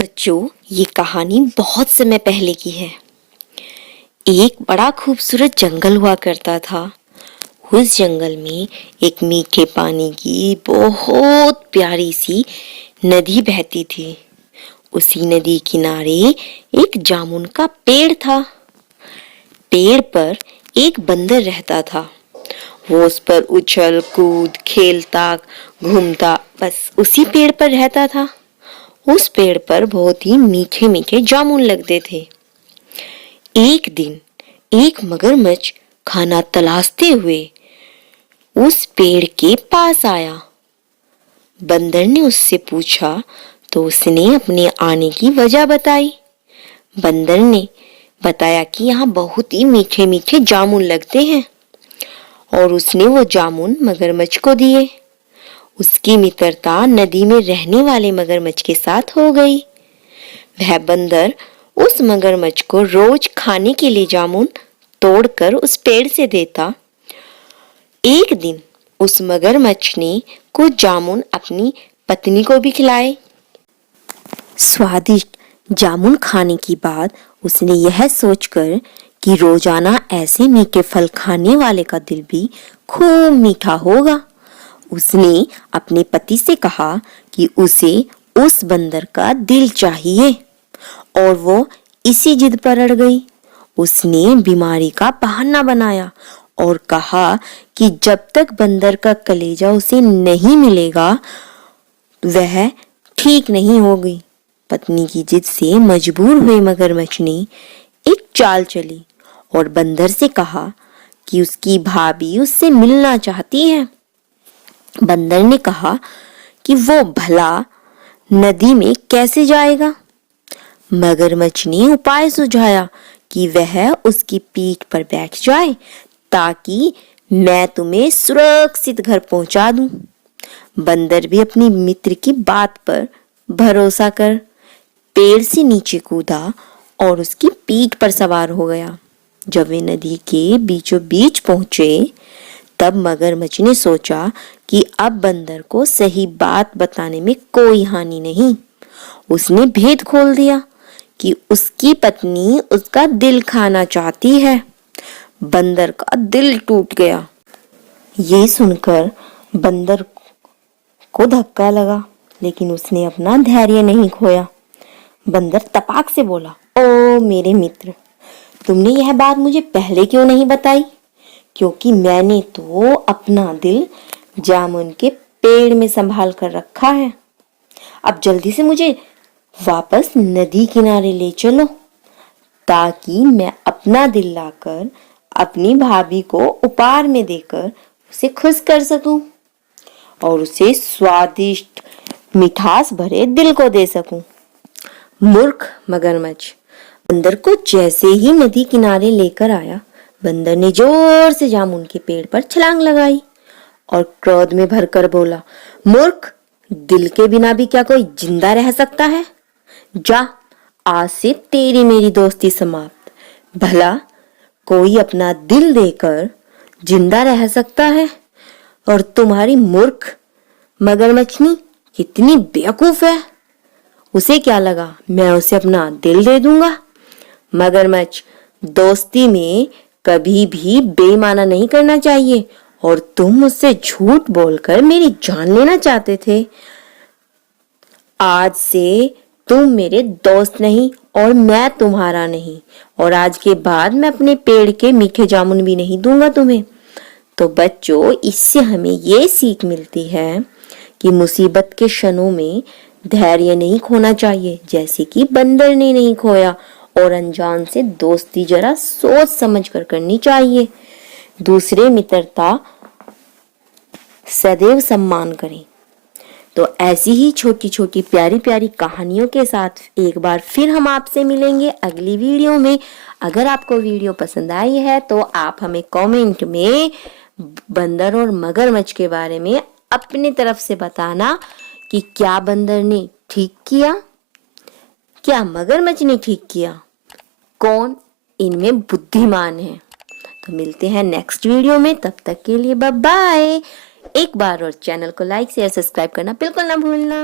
बच्चों, ये कहानी बहुत समय पहले की है। एक बड़ा खूबसूरत जंगल हुआ करता था। उस जंगल में एक मीठे पानी की बहुत प्यारी सी नदी बहती थी। उसी नदी किनारे एक जामुन का पेड़ था। पेड़ पर एक बंदर रहता था। वो उस पर उछल कूद खेलता घूमता बस उसी पेड़ पर रहता था। उस पेड़ पर बहुत ही मीठे मीठे जामुन लगते थे। एक दिन एक मगरमच्छ खाना तलाशते हुए उस पेड़ के पास आया। बंदर ने उससे पूछा तो उसने अपने आने की वजह बताई। बंदर ने बताया कि यहाँ बहुत ही मीठे मीठे जामुन लगते हैं और उसने वो जामुन मगरमच्छ को दिए। उसकी मित्रता नदी में रहने वाले मगरमच्छ के साथ हो गई। वह बंदर उस मगरमच्छ को रोज खाने के लिए जामुन तोड़कर उस पेड़ से देता। एक दिन उस मगरमच्छ ने कुछ जामुन अपनी पत्नी को भी खिलाए। स्वादिष्ट जामुन खाने के बाद उसने यह सोचकर कि रोजाना ऐसे मीठे फल खाने वाले का दिल भी खूब मीठा होगा, उसने अपने पति से कहा कि उसे उस बंदर का दिल चाहिए और वो इसी जिद पर अड़ गई। उसने बीमारी का बहाना बनाया और कहा कि जब तक बंदर का कलेजा उसे नहीं मिलेगा वह ठीक नहीं होगी। पत्नी की जिद से मजबूर हुए मगरमच्छ ने एक चाल चली और बंदर से कहा कि उसकी भाभी उससे मिलना चाहती है। बंदर ने कहा कि वो भला नदी में कैसे जाएगा। मगरमच्छ ने उपाय सुझाया कि वह उसकी पीठ पर बैठ जाए ताकि मैं तुम्हें सुरक्षित घर पहुंचा दूं। बंदर भी अपनी मित्र की बात पर भरोसा कर पेड़ से नीचे कूदा और उसकी पीठ पर सवार हो गया। जब वे नदी के बीचों बीच पहुंचे तब मगरमच्छ ने सोचा कि अब बंदर को सही बात बताने में कोई हानि नहीं। उसने भेद खोल दिया कि उसकी पत्नी उसका दिल खाना चाहती है। बंदर का दिल टूट गया। ये सुनकर बंदर को धक्का लगा, लेकिन उसने अपना धैर्य नहीं खोया। बंदर तपाक से बोला, ओ मेरे मित्र, तुमने यह बात मुझे पहले क्यों नहीं बताई? क्योंकि मैंने तो अपना दिल जामुन के पेड़ में संभाल कर रखा है। अब जल्दी से मुझे वापस नदी किनारे ले चलो ताकि मैं अपना दिल लाकर अपनी भाभी को उपहार में देकर उसे खुश कर सकूं और उसे स्वादिष्ट मिठास भरे दिल को दे सकूं। मूर्ख मगरमच्छ बंदर को जैसे ही नदी किनारे लेकर आया, बंदर ने जोर से जामुन के पेड़ पर छलांग लगाई और क्रोध में भरकर बोला, मूर्ख, दिल के बिना भी क्या कोई जिंदा रह सकता है? जा, आज से तेरी मेरी दोस्ती समाप्त। भला कोई अपना दिल देकर जिंदा रह सकता है? और तुम्हारी मूर्ख मगरमच्छनी कितनी बेवकूफ है। उसे क्या लगा मैं उसे अपना दिल दे दूंगा? मगरमच्छ, दोस्ती में कभी भी बेईमाना नहीं करना चाहिए और तुम मुझसे झूठ बोलकर मेरी जान लेना चाहते थे। आज से तुम मेरे दोस्त नहीं और मैं तुम्हारा नहीं, और आज के बाद मैं अपने पेड़ के मीठे जामुन भी नहीं दूंगा तुम्हें। तो बच्चों, इससे हमें ये सीख मिलती है कि मुसीबत के क्षणों में धैर्य नहीं खोना चाहिए, जैसे कि बंदर ने नहीं खोया, और अनजान से दोस्ती जरा सोच समझ कर करनी चाहिए। दूसरे मित्रता सदैव सम्मान करें। तो ऐसी ही छोटी छोटी प्यारी प्यारी कहानियों के साथ एक बार फिर हम आपसे मिलेंगे अगली वीडियो में। अगर आपको वीडियो पसंद आई है तो आप हमें कमेंट में बंदर और मगरमच्छ के बारे में अपनी तरफ से बताना कि क्या बंदर ने ठीक किया, क्या मगरमच्छ ने ठीक किया, कौन इनमें बुद्धिमान है। तो मिलते हैं नेक्स्ट वीडियो में, तब तक के लिए बाय बाय। एक बार और चैनल को लाइक शेयर सब्सक्राइब करना बिल्कुल ना भूलना।